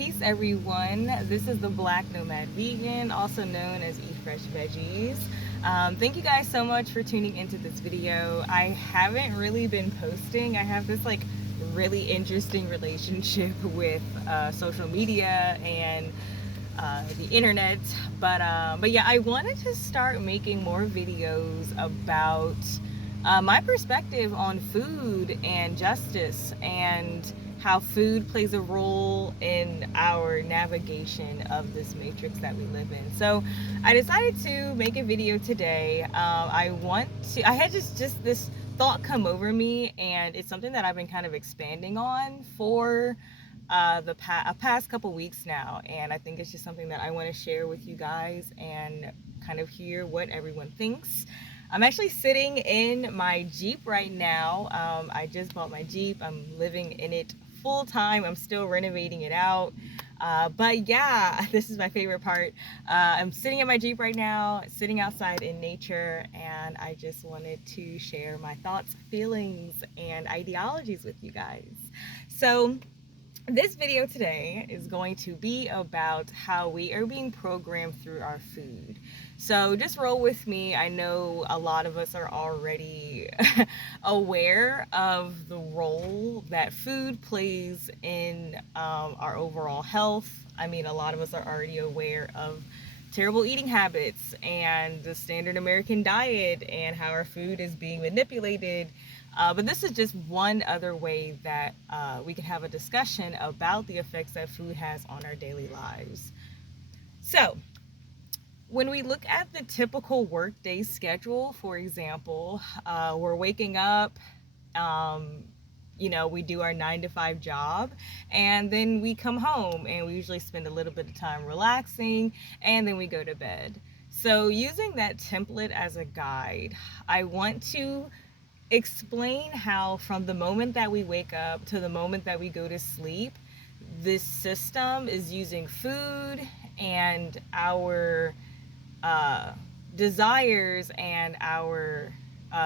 Peace everyone. This is the Black Nomad Vegan, also known as Eat Fresh Veggies. Thank you guys so much for tuning into this video. I haven't really been posting. I have this really interesting relationship with social media and the internet, but yeah, I wanted to start making more videos about my perspective on food and justice and how food plays a role in our navigation of this matrix that we live in. So I decided to make a video today. I had just this thought come over me, and it's something that I've been kind of expanding on for the past couple weeks now, and I think it's just something that I want to share with you guys and kind of hear what everyone thinks. I'm actually sitting in my Jeep right now. I just bought my Jeep. I'm living in it full time. I'm still renovating it out. But yeah, this is my favorite part. I'm sitting in my Jeep right now, sitting outside in nature, and I just wanted to share my thoughts, feelings, and ideologies with you guys. So this video today is going to be about how we are being programmed through our food. So just roll with me. I know a lot of us are already aware of the role that food plays in our overall health. I mean, a lot of us are already aware of terrible eating habits and the standard American diet and how our food is being manipulated. But this is just one other way that we can have a discussion about the effects that food has on our daily lives. So, when we look at the typical workday schedule, for example, we're waking up, we do our 9 to 5 job, and then we come home and we usually spend a little bit of time relaxing, and then we go to bed. So, using that template as a guide, I want to explain how from the moment that we wake up to the moment that we go to sleep, this system is using food and our desires and our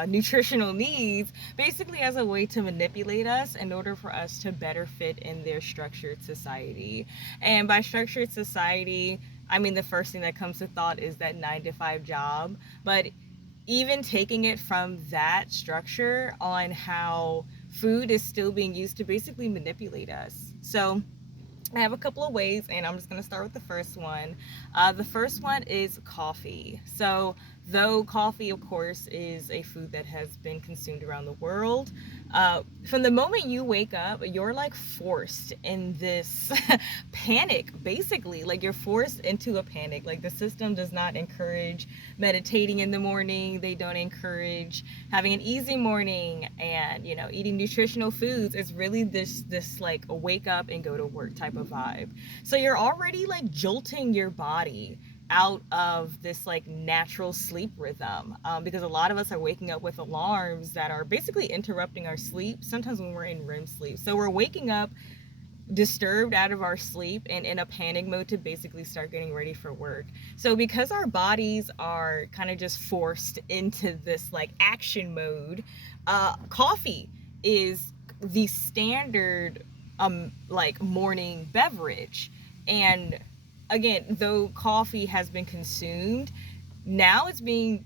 nutritional needs basically as a way to manipulate us in order for us to better fit in their structured society. And by structured society, I mean the first thing that comes to thought is that 9 to 5 job, but even taking it from that structure on how food is still being used to basically manipulate us. So I have a couple of ways, and I'm just going to start with the first one. The first one is coffee. So though coffee, of course, is a food that has been consumed around the world, from the moment you wake up, you're forced in this panic, basically. You're forced into a panic. The system does not encourage meditating in the morning. They don't encourage having an easy morning and, eating nutritional foods. It's really this wake up and go to work type of vibe. So you're already jolting your body out of this natural sleep rhythm, because a lot of us are waking up with alarms that are basically interrupting our sleep, sometimes when we're in REM sleep. So we're waking up disturbed out of our sleep and in a panic mode to basically start getting ready for work. So because our bodies are kind of just forced into this action mode, coffee is the standard morning beverage. And again, though coffee has been consumed, now it's being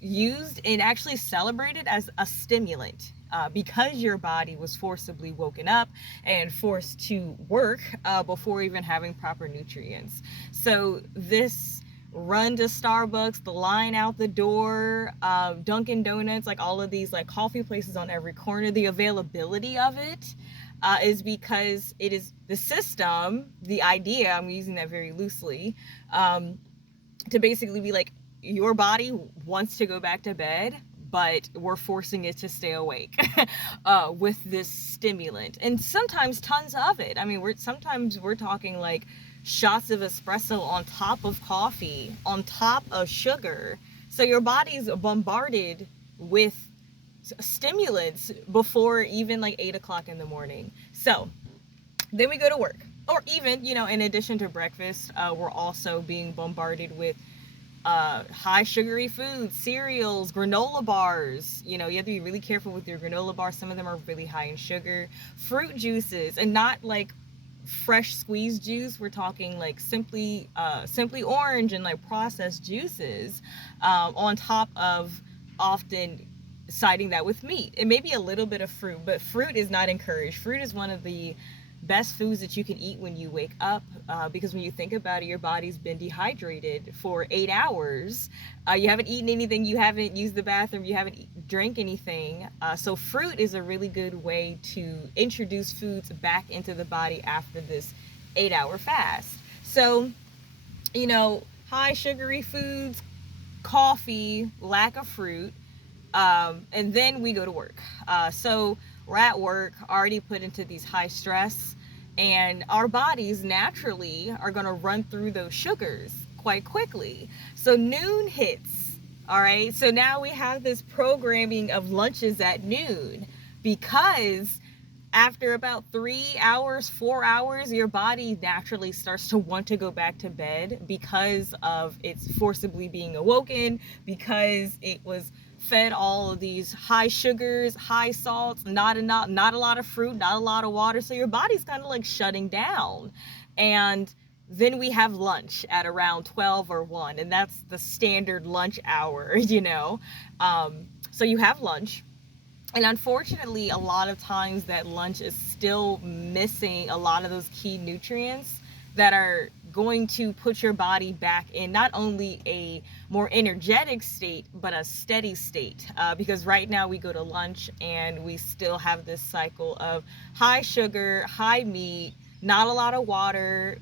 used and actually celebrated as a stimulant, because your body was forcibly woken up and forced to work before even having proper nutrients. So this run to Starbucks, the line out the door, Dunkin' Donuts, all of these coffee places on every corner, the availability of it is because it is the system, the idea, I'm using that very loosely, to basically be your body wants to go back to bed, but we're forcing it to stay awake with this stimulant. And sometimes tons of it. I mean, we're talking shots of espresso on top of coffee, on top of sugar. So your body's bombarded with stimulants before even 8 o'clock in the morning. So then we go to work, or even, in addition to breakfast, we're also being bombarded with high sugary foods, cereals, granola bars. You have to be really careful with your granola bars. Some of them are really high in sugar. Fruit juices, and not fresh squeezed juice. We're talking like simply orange and like processed juices, on top of often siding that with meat. It may be a little bit of fruit, but fruit is not encouraged. Fruit is one of the best foods that you can eat when you wake up, because when you think about it, your body's been dehydrated for 8 hours. You haven't eaten anything, you haven't used the bathroom, you haven't drank anything. So fruit is a really good way to introduce foods back into the body after this 8 hour fast. So, high sugary foods, coffee, lack of fruit, and then we go to work. So we're at work, already put into these high stress, and our bodies naturally are going to run through those sugars quite quickly. So noon hits. All right. So now we have this programming of lunches at noon, because after about 3 hours, 4 hours, your body naturally starts to want to go back to bed because of its forcibly being awoken, because it was fed all of these high sugars, high salts, not a lot of fruit, not a lot of water. So your body's kind of like shutting down. And then we have lunch at around 12 or 1, and that's the standard lunch hour, So you have lunch. And unfortunately, a lot of times that lunch is still missing a lot of those key nutrients that are going to put your body back in not only a more energetic state, but a steady state. Because right now we go to lunch and we still have this cycle of high sugar, high meat, not a lot of water.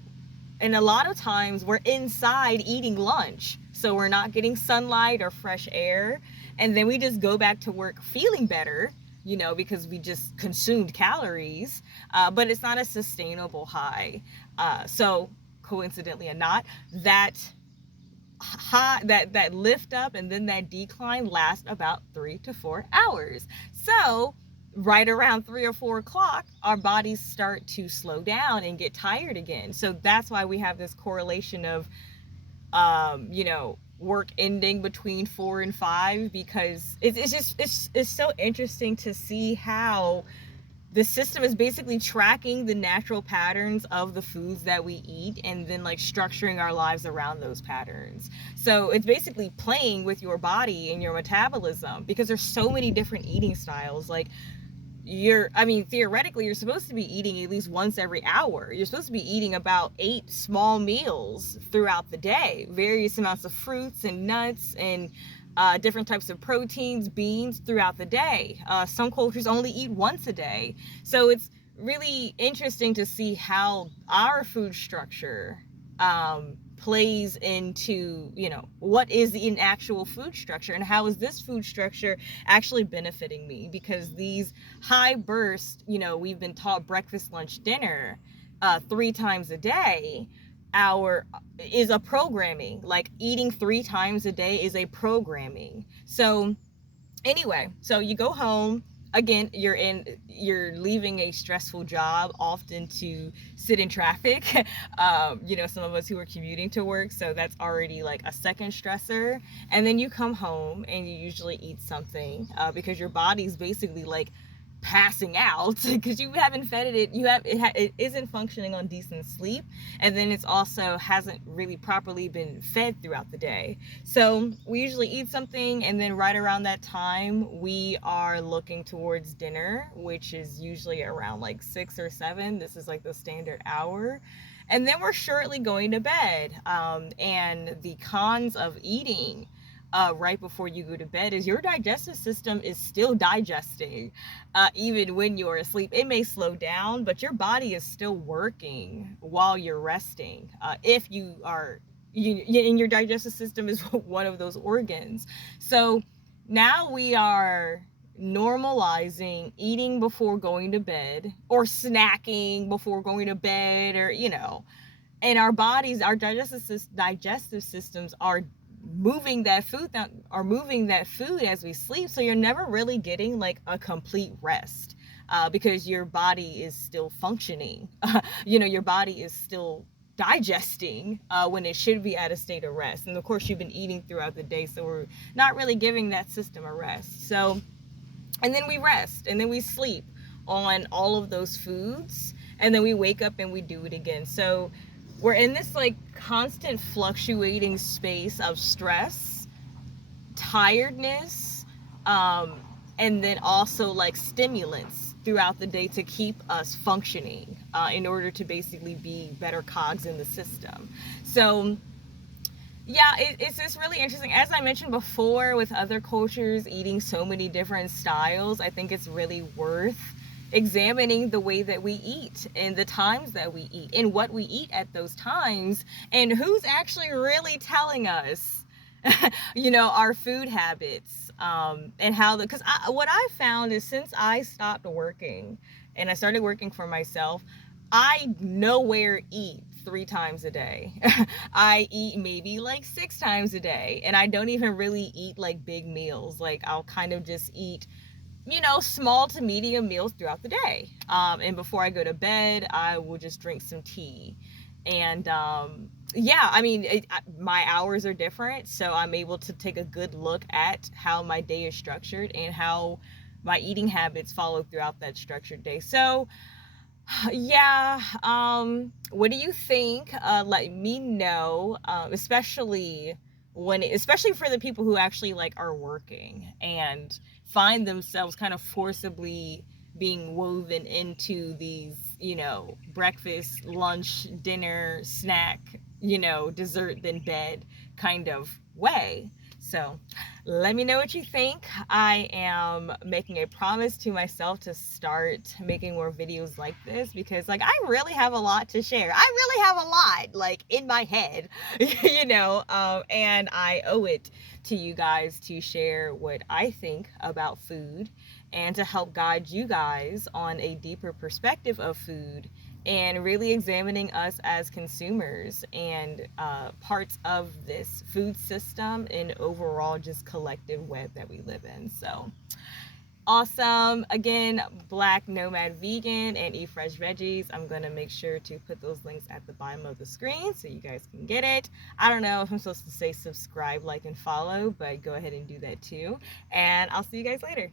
And a lot of times we're inside eating lunch. So we're not getting sunlight or fresh air. And then we just go back to work feeling better, because we just consumed calories. But it's not a sustainable high. So coincidentally or not, that lift up and then that decline lasts about 3 to 4 hours. So right around 3 or 4 o'clock, our bodies start to slow down and get tired again. So that's why we have this correlation of, work ending between 4 and 5, because it's so interesting to see how the system is basically tracking the natural patterns of the foods that we eat and then like structuring our lives around those patterns. So it's basically playing with your body and your metabolism, because there's so many different eating styles. Like theoretically, you're supposed to be eating at least once every hour. You're supposed to be eating about 8 small meals throughout the day, various amounts of fruits and nuts and different types of proteins, beans throughout the day. Some cultures only eat once a day. So it's really interesting to see how our food structure plays into, what is the actual food structure, and how is this food structure actually benefiting me? Because these high bursts, we've been taught breakfast, lunch, dinner 3 times a day. Is a programming. Like eating 3 times a day is a programming. So anyway, so you go home. Again, you're leaving a stressful job, often to sit in traffic. Some of us who are commuting to work, so that's already like a second stressor. And then you come home and you usually eat something, because your body's basically like passing out because you haven't fed it. It isn't functioning on decent sleep, and then it's also hasn't really properly been fed throughout the day. So we usually eat something, and then right around that time we are looking towards dinner, which is usually around like 6 or 7. This is like the standard hour. And then we're shortly going to bed. And the cons of eating right before you go to bed is your digestive system is still digesting, even when you're asleep. It may slow down, but your body is still working while you're resting. If you are, and your digestive system is one of those organs. So now we are normalizing eating before going to bed, or snacking before going to bed, or and our bodies, our digestive systems are moving that food as we sleep. So you're never really getting like a complete rest, because your body is still functioning. Your body is still digesting, when it should be at a state of rest. And of course you've been eating throughout the day, so we're not really giving that system a rest. So, and then we rest, and then we sleep on all of those foods. and then we wake up and we do it again. So we're in this like constant fluctuating space of stress, tiredness, um, and then also like stimulants throughout the day to keep us functioning, in order to basically be better cogs in the system. So yeah, it's just really interesting. As I mentioned before, with other cultures eating so many different styles, I think it's really worth examining the way that we eat and the times that we eat and what we eat at those times and who's actually really telling us our food habits, and how because what I found is since I stopped working and I started working for myself, I nowhere eat 3 times a day. I eat maybe like 6 times a day, and I don't even really eat like big meals. Like I'll kind of just eat, small to medium meals throughout the day. And before I go to bed, I will just drink some tea. And yeah, I mean, my hours are different, so I'm able to take a good look at how my day is structured and how my eating habits follow throughout that structured day. So yeah, what do you think? Let me know, especially for the people who actually like are working and find themselves kind of forcibly being woven into these, breakfast, lunch, dinner, snack, dessert, then bed kind of way. So let me know what you think. I am making a promise to myself to start making more videos like this because, like, I really have a lot to share. I really have a lot, like, in my head, and I owe it to you guys to share what I think about food and to help guide you guys on a deeper perspective of food and really examining us as consumers and parts of this food system and overall just collective web that we live in. So awesome. Again, Black Nomad Vegan and Eat Fresh Veggies. I'm going to make sure to put those links at the bottom of the screen so you guys can get it. I don't know if I'm supposed to say subscribe, like, and follow, but go ahead and do that too. And I'll see you guys later.